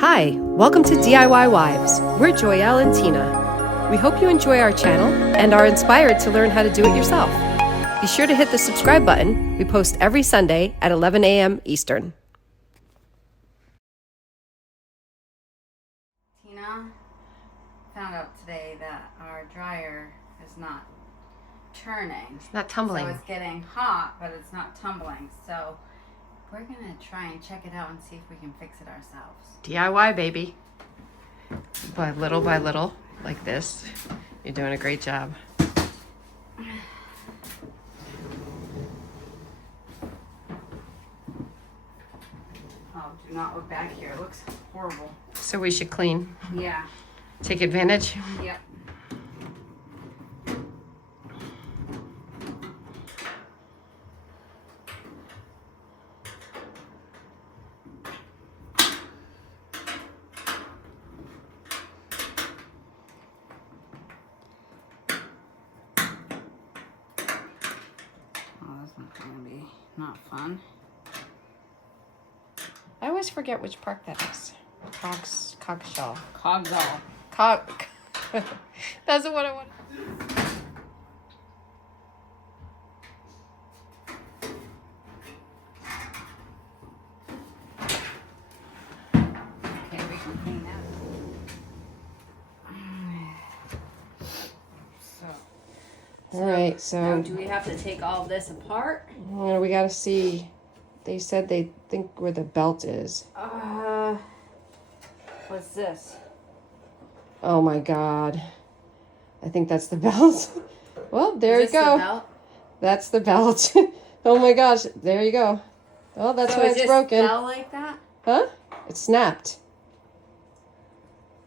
Hi, welcome to DIY Wives. We're Joyel and Tina. We hope you enjoy our channel and are inspired to learn how to do it yourself. Be sure to hit the subscribe button. We post every Sunday at 11 a.m. Eastern. Tina found out today that our dryer is not turning. It's not tumbling. So it's getting hot, but it's not tumbling. So we're gonna try and check it out and see if we can fix it ourselves. DIY, baby. By little, like this. You're doing a great job. Oh, do not look back here. It looks horrible. So we should clean. Yeah. Take advantage. Yep. Oh, that's not gonna be not fun. I always forget which park that is. Coggeshall. Coggall. That's what I want. Okay, we can clean that. All right, Now, so do we have to take all this apart? we got to see. They said they think where the belt is. What's this? Oh my God. I think that's the belt. Well, there you Is this go. the belt? That's the belt. Oh my gosh, there you go. Oh, that's So why is it's this broken. fell like that? Huh? It snapped.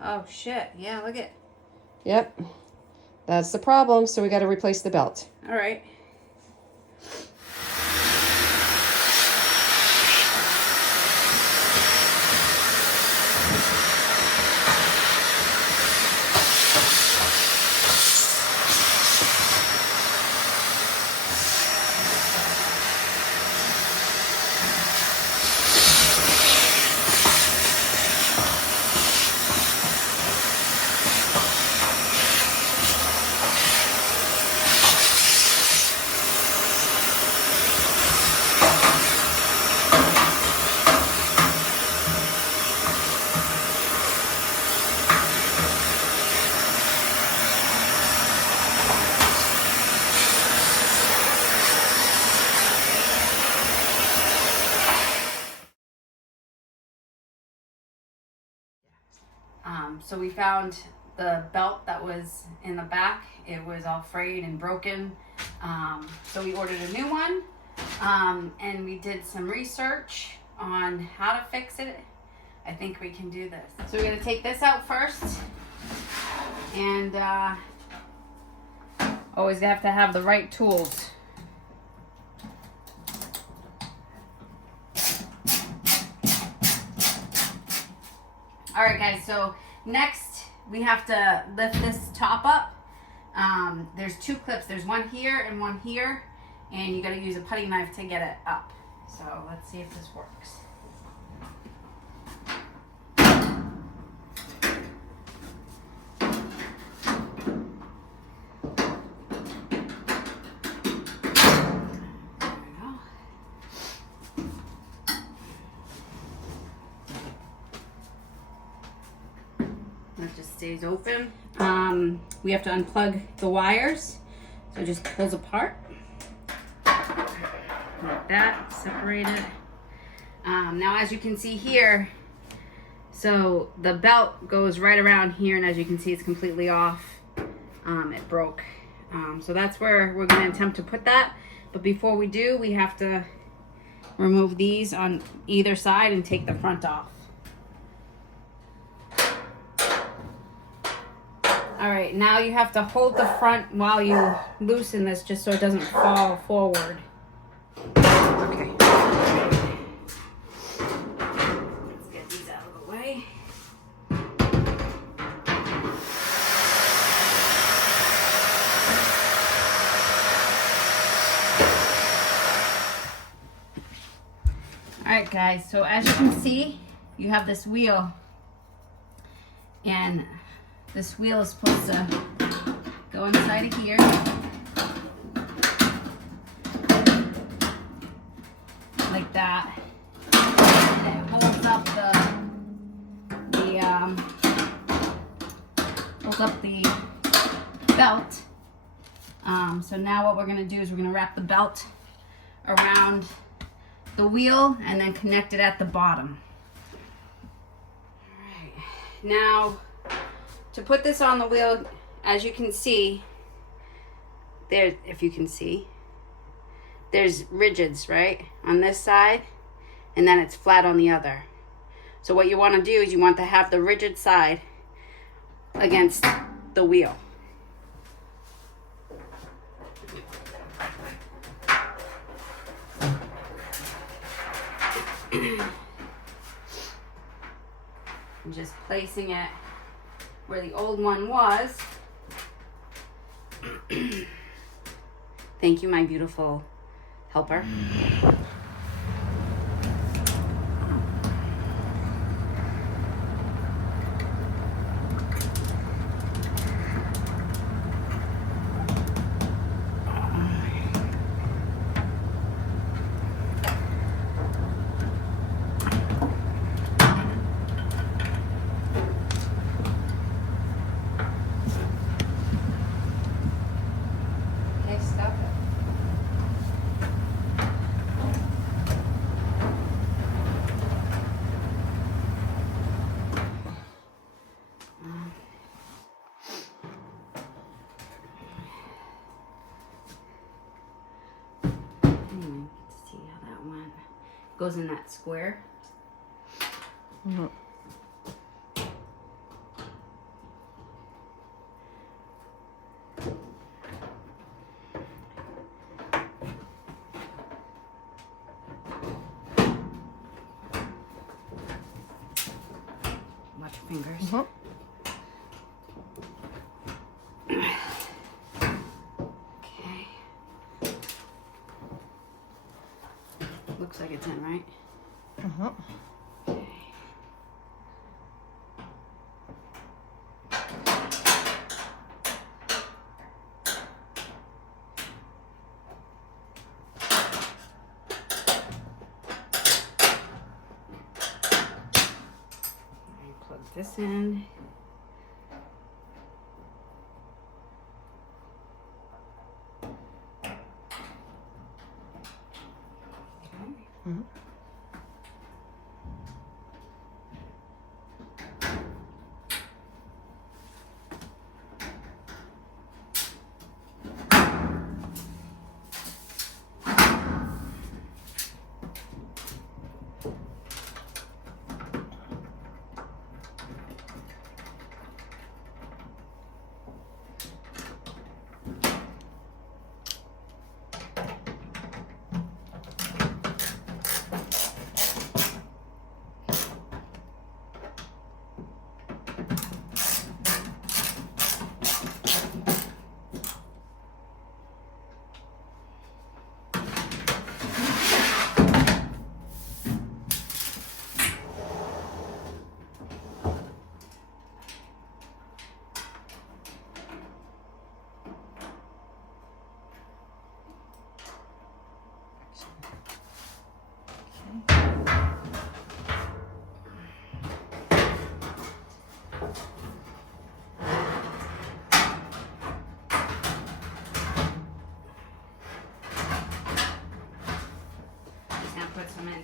Oh shit! Yeah, look at. Yep. That's the problem, so we got to replace the belt. All right. So we found the belt that was in the back. It was all frayed and broken. So we ordered a new one. And we did some research on how to fix it. I think we can do this. So we're gonna take this out first. And always have to have the right tools. All right, guys, so next we have to lift this top up. There's two clips. There's one here and one here, and you got to use a putty knife to get it up. So let's see if this works. It just stays open. We have to unplug the wires, so it just pulls apart like that, separate it. Now as you can see here, so the belt goes right around here, and as you can see it's completely off. It broke. So that's where we're going to attempt to put that, but before we do, we have to remove these on either side and take the front off. All right, now you have to hold the front while you loosen this, just so it doesn't fall forward. Okay. Let's get these out of the way. All right, guys, so as you can see, you have this wheel And this wheel is supposed to go inside of here. Like that. And it holds up the belt. So now what we're going to do is we're going to wrap the belt around the wheel and then connect it at the bottom. All right. Now, to put this on the wheel, as you can see, there, if you can see, there's rigids, right, on this side, and then it's flat on the other. So what you want to do is you want to have the rigid side against the wheel. I'm just placing it where the old one was. Thank you, my beautiful helper. Goes in that square. Mm-hmm. Watch your fingers. Mm-hmm. Okay. Looks like it's in, right? Mm-hmm. Okay. Plug this in. Mm-hmm.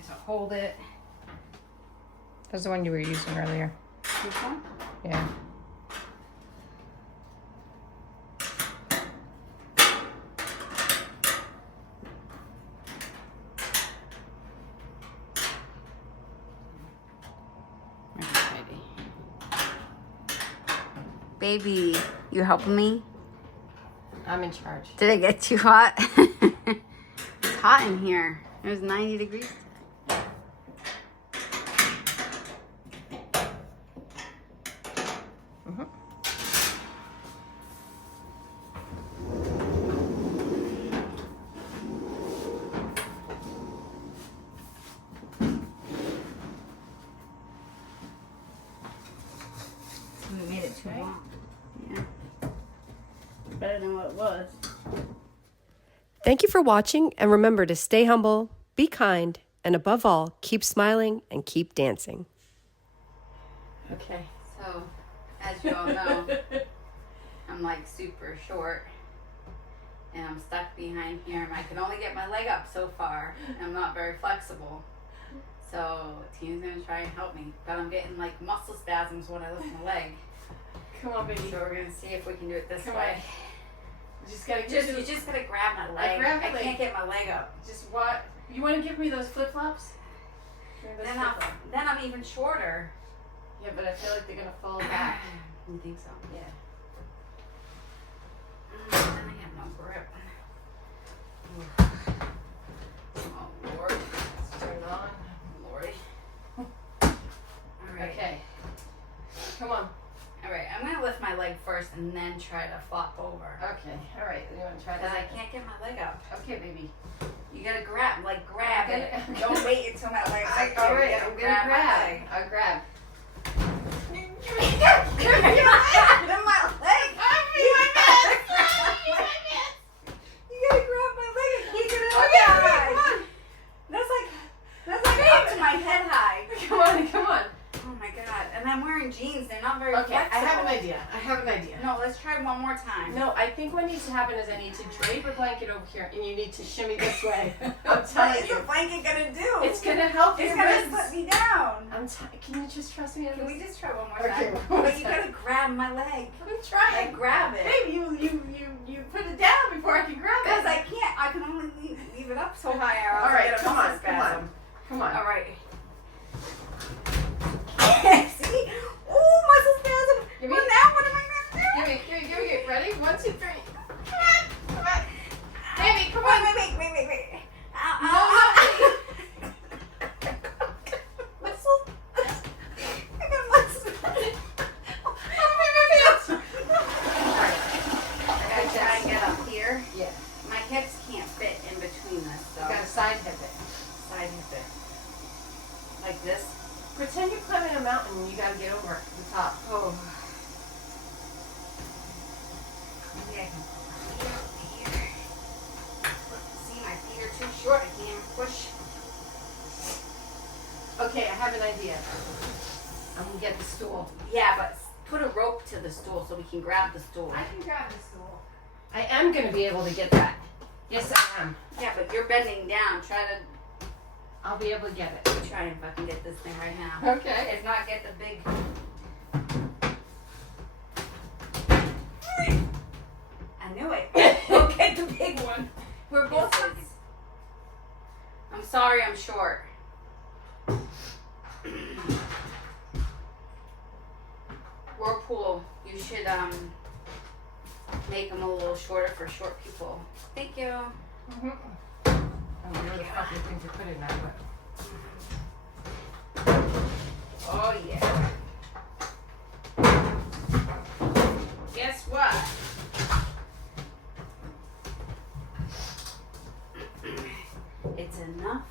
To hold it. That's the one you were using earlier. This one? Yeah. Baby, you helping me? I'm in charge. Did it get too hot? It's hot in here. It was 90 degrees. better than what it was. Thank you for watching, and remember to stay humble, be kind, and above all, keep smiling and keep dancing. Okay. So, as you all know, I'm like super short. And I'm stuck behind here, and I can only get my leg up so far. And I'm not very flexible. So Tina's gonna try and help me, but I'm getting like muscle spasms when I lift my leg. Come on, baby. So we're gonna see if we can do it this Come way. on. You just gotta grab my leg. I can't get my leg up. Just what? You want to give me those flip flops? Then I'm even shorter. Yeah, but I feel like they're gonna fall back. You think so? Yeah. Then I have no grip. Oh Lord. Let's turn it on. Lordy. Alright. Okay. Come on. Alright, I'm gonna lift my leg first and then try to flop over. Okay. All right. You want to try Because that? I can't get my leg up. Okay, baby. You gotta grab it. Don't wait until my leg's like, All right. you I'm gotta gonna my grab. leg. I'll grab. Then my leg. You gotta grab my leg and keep it up high. That's like up to my head high. Come on. Come on. Oh my god. And I'm wearing jeans. They're not very Okay. flexible. I have an idea. No, let's try one more time. No, I think what needs to happen is I need to drape a blanket over here, and you need to shimmy this way. I'm What telling is you. the blanket gonna do? It's gonna help It's your gonna ribs. put me down. Can you just trust me on Can this? we just try one more Okay, time? one more But you time. gotta grab my leg. I'm trying. Like grab it. Babe, you put it down before I can grab Because it. I can't. I can only leave it up so high. Or else All I right, get a come muscle on. spasm. Come on. All right. See? Oh, muscle spasm. Give me- Well, now what am I gonna do? Give me. Ready? 1, 2, 3. Come on. Baby, come Wait, on. wait. Ow, No, ow, ow. Muscle. I got muscle. I gotta try and get up here. Yeah. My hips can't fit in between this, so You gotta side hip it. side hip it. Like this. Pretend you're climbing a mountain and you gotta get over the top. Oh. Maybe I can pull my feet up here. See, my feet are too short. I can't even push. Okay, I have an idea. I'm gonna get the stool. Yeah, but put a rope to the stool so we can grab the stool. I can grab the stool. I am gonna be able to get that. Yes, I am. Yeah, but you're bending down. I'll be able to get it. Try and fucking get this thing right now. Okay. If not, get the big. I knew it. We'll get the big one. We're both. I'm sorry, I'm short. Whirlpool, you should make them a little shorter for short people. Thank you. Mm-hmm. I don't know where the fuck you think to put it now, but. Oh yeah. Guess what? It's enough.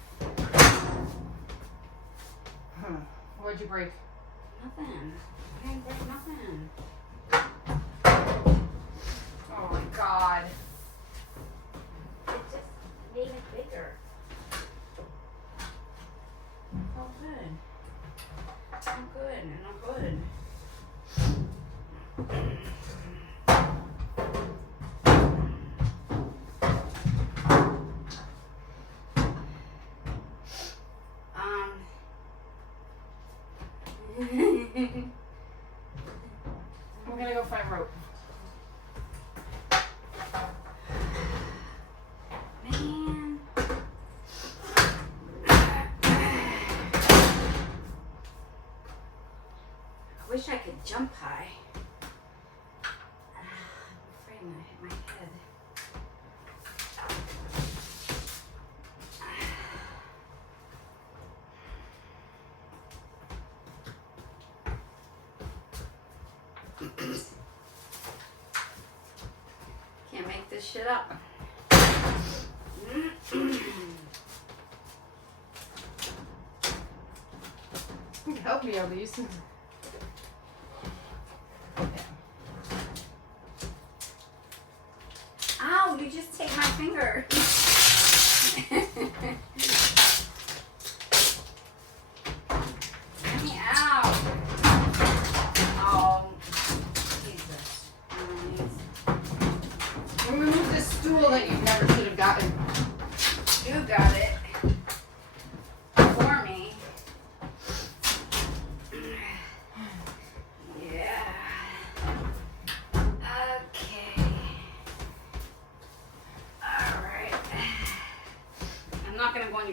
What'd you break? Nothing. I didn't break nothing. Oh my god. It just made it bigger. It's all good. I'm good, and I'm good. I'm gonna go find rope. Man. I wish I could jump high. I'm afraid I'm gonna hit my head. Can't make this shit up. Help me, Elise.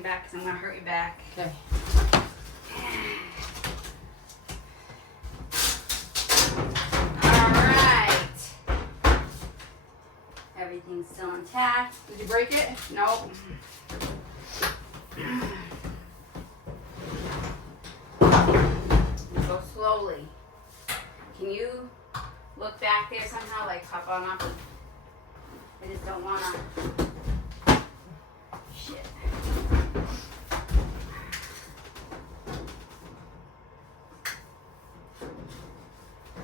back because I'm gonna hurt your back. Okay. All right. Everything's still intact. Did you break it? Nope. Go slowly. Can you look back there somehow, like hop on up? I just don't wanna. Shit.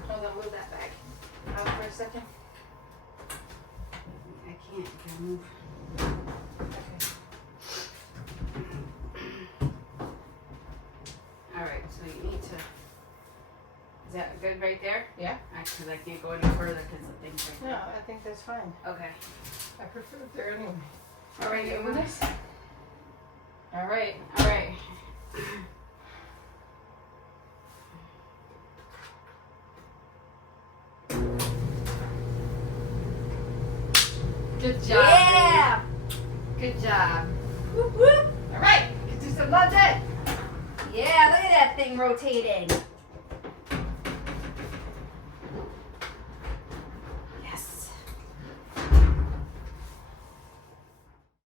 Hold on, move that bag out for a second. I can't. I gotta move. Okay. All right. So you need to. Is that good right there? Yeah. Because I can't go any further because the thing's right No, there. I think that's fine. Okay. I prefer it there anyway. All right. You You good with move. this? All right. All right. Good job. Yeah. Baby. Good job. Whoop whoop. All right. Let's do some lunges. Yeah. Look at that thing rotating.